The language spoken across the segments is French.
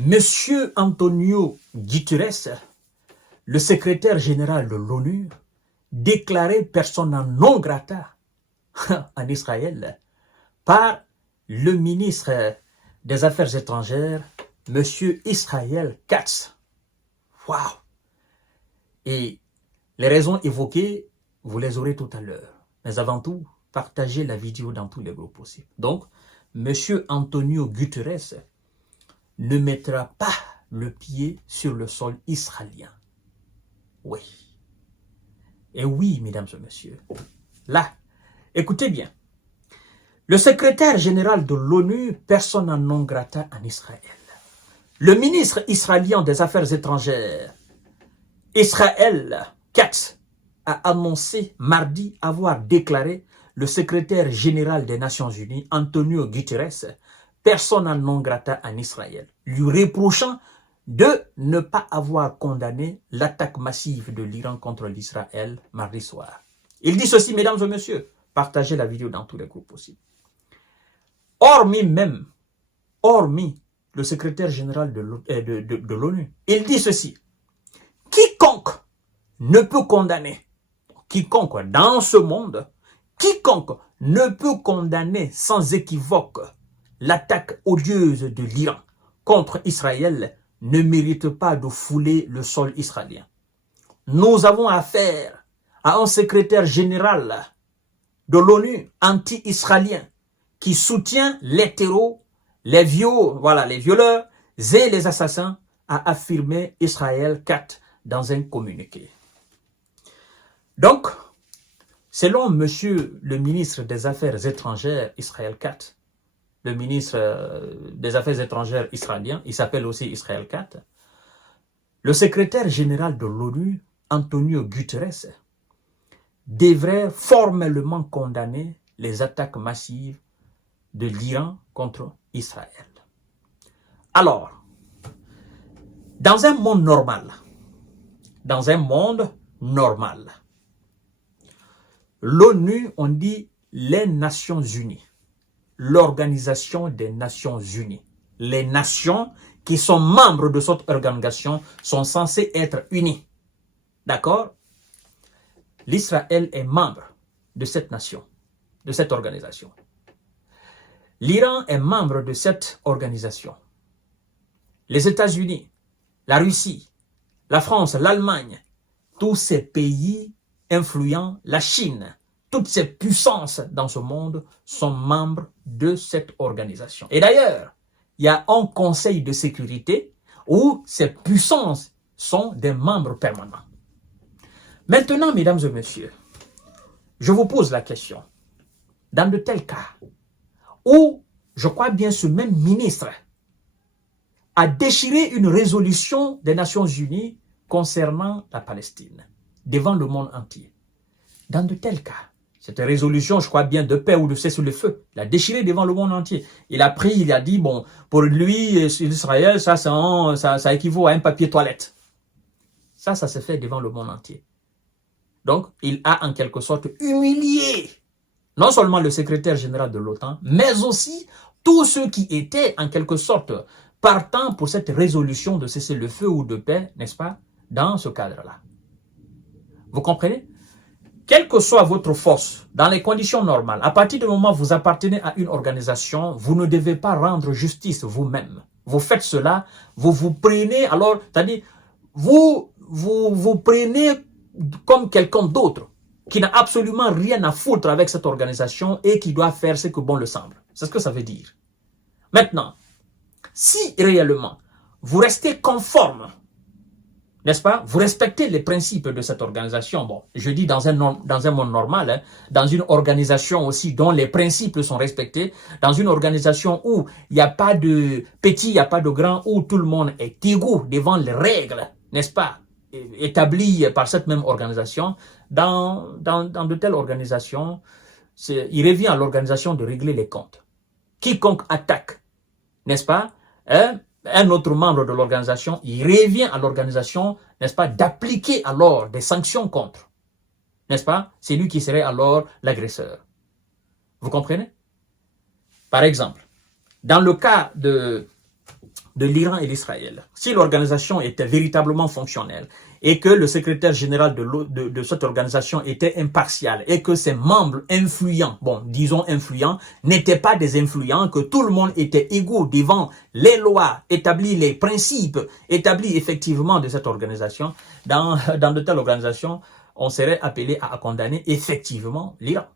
Monsieur Antonio Guterres, le secrétaire général de l'ONU, déclaré persona non grata en Israël par le ministre des Affaires étrangères, Monsieur Israël Katz. Waouh! Et les raisons évoquées, vous les aurez tout à l'heure. Mais avant tout, partagez la vidéo dans tous les groupes possibles. Donc, Monsieur Antonio Guterres ne mettra pas le pied sur le sol israélien. Oui. Et oui, mesdames et messieurs. Là, écoutez bien. Le secrétaire général de l'ONU, persona non grata en Israël. Le ministre israélien des Affaires étrangères, Israël Katz, a annoncé mardi avoir déclaré le secrétaire général des Nations Unies, Antonio Guterres, persona non grata en Israël, lui reprochant de ne pas avoir condamné l'attaque massive de l'Iran contre l'Israël mardi soir. Il dit ceci, mesdames et messieurs, partagez la vidéo dans tous les groupes possibles. Hormis le secrétaire général de l'ONU, il dit ceci, quiconque ne peut condamner, quiconque dans ce monde, quiconque ne peut condamner sans équivoque l'attaque odieuse de l'Iran contre Israël ne mérite pas de fouler le sol israélien. Nous avons affaire à un secrétaire général de l'ONU anti-israélien qui soutient les terreaux, les violeurs et les assassins, a affirmé Israël Katz dans un communiqué. Donc, selon monsieur le ministre des Affaires étrangères, Israël Katz, le ministre des Affaires étrangères israélien, il s'appelle aussi Israël Katz, le secrétaire général de l'ONU, Antonio Guterres, devrait formellement condamner les attaques massives de l'Iran contre Israël. Alors, dans un monde normal, l'ONU, on dit les Nations Unies, l'Organisation des Nations Unies. Les nations qui sont membres de cette organisation sont censées être unies. D'accord? L'Israël est membre de cette nation, de cette organisation. L'Iran est membre de cette organisation. Les États-Unis, la Russie, la France, l'Allemagne, tous ces pays influents, la Chine, toutes ces puissances dans ce monde sont membres de cette organisation. Et d'ailleurs, il y a un conseil de sécurité où ces puissances sont des membres permanents. Maintenant, mesdames et messieurs, je vous pose la question. Dans de tels cas, où je crois bien ce même ministre a déchiré une résolution des Nations Unies concernant la Palestine devant le monde entier. Dans de tels cas, cette résolution, je crois bien, de paix ou de cessez-le-feu, il a déchiré devant le monde entier. Il a pris, il a dit, bon, pour lui, Israël, ça équivaut à un papier toilette. Ça se fait devant le monde entier. Donc, il a en quelque sorte humilié non seulement le secrétaire général de l'OTAN, mais aussi tous ceux qui étaient en quelque sorte partant pour cette résolution de cessez-le-feu ou de paix, n'est-ce pas, dans ce cadre-là. Vous comprenez? Quelle que soit votre force, dans les conditions normales, à partir du moment où vous appartenez à une organisation, vous ne devez pas rendre justice vous-même. Vous faites cela, vous vous prenez, alors, c'est-à-dire, vous prenez comme quelqu'un d'autre, qui n'a absolument rien à foutre avec cette organisation et qui doit faire ce que bon le semble. C'est ce que ça veut dire. Maintenant, si réellement vous restez conforme, n'est-ce pas? Vous respectez les principes de cette organisation. Bon, je dis dans un monde normal, hein, dans une organisation aussi dont les principes sont respectés, dans une organisation où il n'y a pas de petit, il n'y a pas de grand, où tout le monde est égaux devant les règles, n'est-ce pas, établies par cette même organisation. Dans de telles organisations, il revient à l'organisation de régler les comptes. Quiconque attaque, n'est-ce pas, un autre membre de l'organisation, il revient à l'organisation, n'est-ce pas, d'appliquer alors des sanctions contre, n'est-ce pas, c'est lui qui serait alors l'agresseur. Vous comprenez? Par exemple, dans le cas de de l'Iran et l'Israël, si l'organisation était véritablement fonctionnelle et que le secrétaire général de cette organisation était impartial et que ses membres influents, bon, disons influents, n'étaient pas des influents, que tout le monde était égaux devant les lois établies, les principes établis effectivement de cette organisation, dans de telles organisations, on serait appelé à condamner effectivement l'Iran.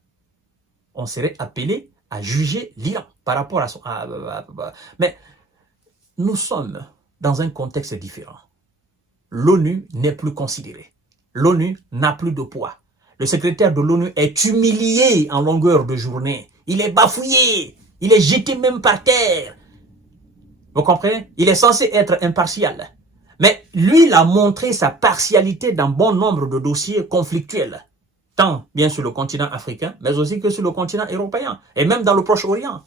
On serait appelé à juger l'Iran par rapport à son... Mais nous sommes dans un contexte différent. L'ONU n'est plus considérée. L'ONU n'a plus de poids. Le secrétaire de l'ONU est humilié en longueur de journée. Il est bafouillé. Il est jeté même par terre. Vous comprenez? Il est censé être impartial. Mais lui, il a montré sa partialité dans bon nombre de dossiers conflictuels. Tant bien sur le continent africain, mais aussi que sur le continent européen. Et même dans le Proche-Orient.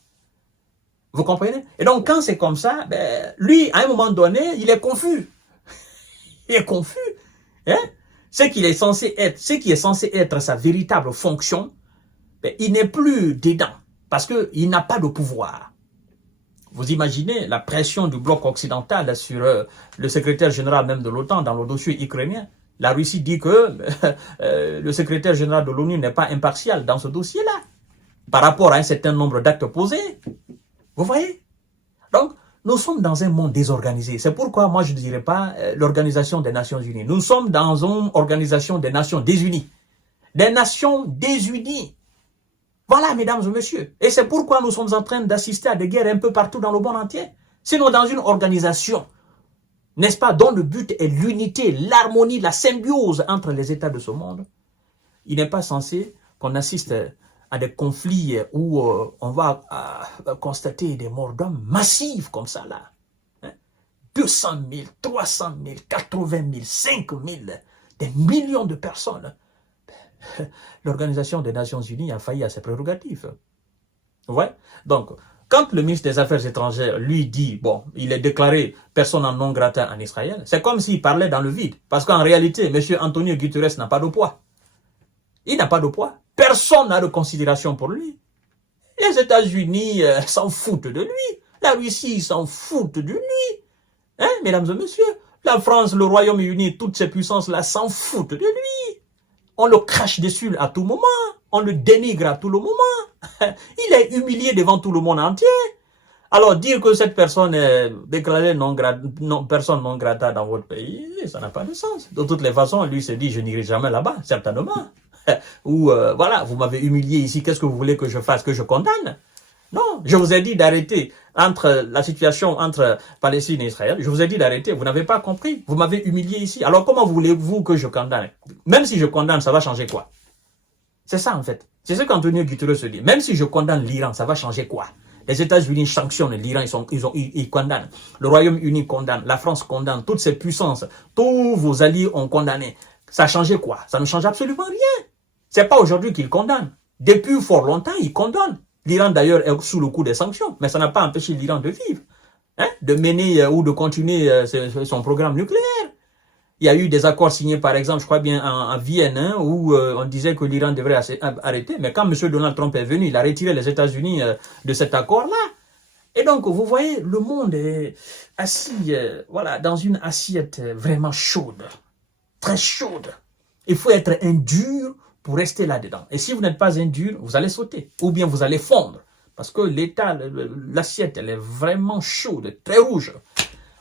Vous comprenez? Et donc, quand c'est comme ça, ben, lui, à un moment donné, il est confus. Il est confus. Hein? Ce qui est censé être sa véritable fonction, ben, il n'est plus dedans. Parce qu'il n'a pas de pouvoir. Vous imaginez la pression du bloc occidental sur le secrétaire général même de l'OTAN dans le dossier ukrainien. La Russie dit que le secrétaire général de l'ONU n'est pas impartial dans ce dossier-là, par rapport à un certain nombre d'actes posés. Vous voyez? Donc, nous sommes dans un monde désorganisé. C'est pourquoi moi je ne dirais pas l'Organisation des Nations Unies. Nous sommes dans une organisation des Nations désunies. Des Nations désunies. Voilà, mesdames et messieurs. Et c'est pourquoi nous sommes en train d'assister à des guerres un peu partout dans le monde entier. Sinon, dans une organisation, n'est-ce pas, dont le but est l'unité, l'harmonie, la symbiose entre les États de ce monde, il n'est pas censé qu'on assiste à des conflits où on va constater des morts d'hommes massives comme ça là. 200 000, 300 000, 80 000, 5 000, des millions de personnes. L'Organisation des Nations Unies a failli à ses prérogatives. Ouais. Donc, quand le ministre des Affaires étrangères lui dit, bon, il est déclaré persona non grata en Israël, c'est comme s'il parlait dans le vide. Parce qu'en réalité, M. Antonio Guterres n'a pas de poids. Il n'a pas de poids. Personne n'a de considération pour lui. Les États-Unis s'en foutent de lui. La Russie s'en foutent de lui. Hein, mesdames et messieurs, la France, le Royaume-Uni, toutes ces puissances-là s'en foutent de lui. On le crache dessus à tout moment. On le dénigre à tout le moment. Il est humilié devant tout le monde entier. Alors, dire que cette personne est déclarée personne non grata dans votre pays, ça n'a pas de sens. De toutes les façons, lui se dit, je n'irai jamais là-bas, certainement. Ou, voilà, vous m'avez humilié ici, qu'est-ce que vous voulez que je fasse, que je condamne? Non, je vous ai dit d'arrêter entre la situation entre Palestine et Israël. Je vous ai dit d'arrêter, vous n'avez pas compris. Vous m'avez humilié ici. Alors, comment voulez-vous que je condamne? Même si je condamne, ça va changer quoi? C'est ça, en fait. C'est ce qu'Antonio Guterres se dit. Même si je condamne l'Iran, ça va changer quoi? Les États-Unis sanctionnent l'Iran, ils condamnent. Le Royaume-Uni condamne. La France condamne. Toutes ces puissances, tous vos alliés ont condamné. Ça a changé quoi? Ça ne change absolument rien. C'est pas aujourd'hui qu'ils condamnent. Depuis fort longtemps, ils condamnent. L'Iran, d'ailleurs, est sous le coup des sanctions. Mais ça n'a pas empêché l'Iran de vivre. Hein? De mener ou de continuer son programme nucléaire. Il y a eu des accords signés, par exemple, je crois bien, en Vienne, hein, où on disait que l'Iran devrait arrêter. Mais quand M. Donald Trump est venu, il a retiré les États-Unis de cet accord-là. Et donc, vous voyez, le monde est assis voilà, dans une assiette vraiment chaude. Très chaude. Il faut être un dur pour rester là-dedans. Et si vous n'êtes pas un dur, vous allez sauter. Ou bien vous allez fondre. Parce que l'assiette, elle est vraiment chaude, très rouge.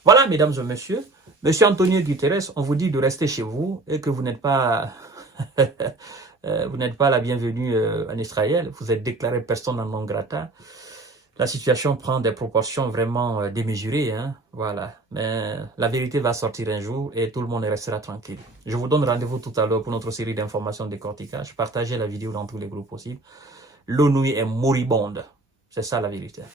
Voilà, mesdames et messieurs. Monsieur Antonio Guterres, on vous dit de rester chez vous et que vous n'êtes pas, vous n'êtes pas la bienvenue en Israël. Vous êtes déclaré persona non grata. La situation prend des proportions vraiment démesurées. Hein? Voilà. Mais la vérité va sortir un jour et tout le monde restera tranquille. Je vous donne rendez-vous tout à l'heure pour notre série d'informations de décortiquage. Partagez la vidéo dans tous les groupes possibles. L'ONU est moribonde. C'est ça la vérité.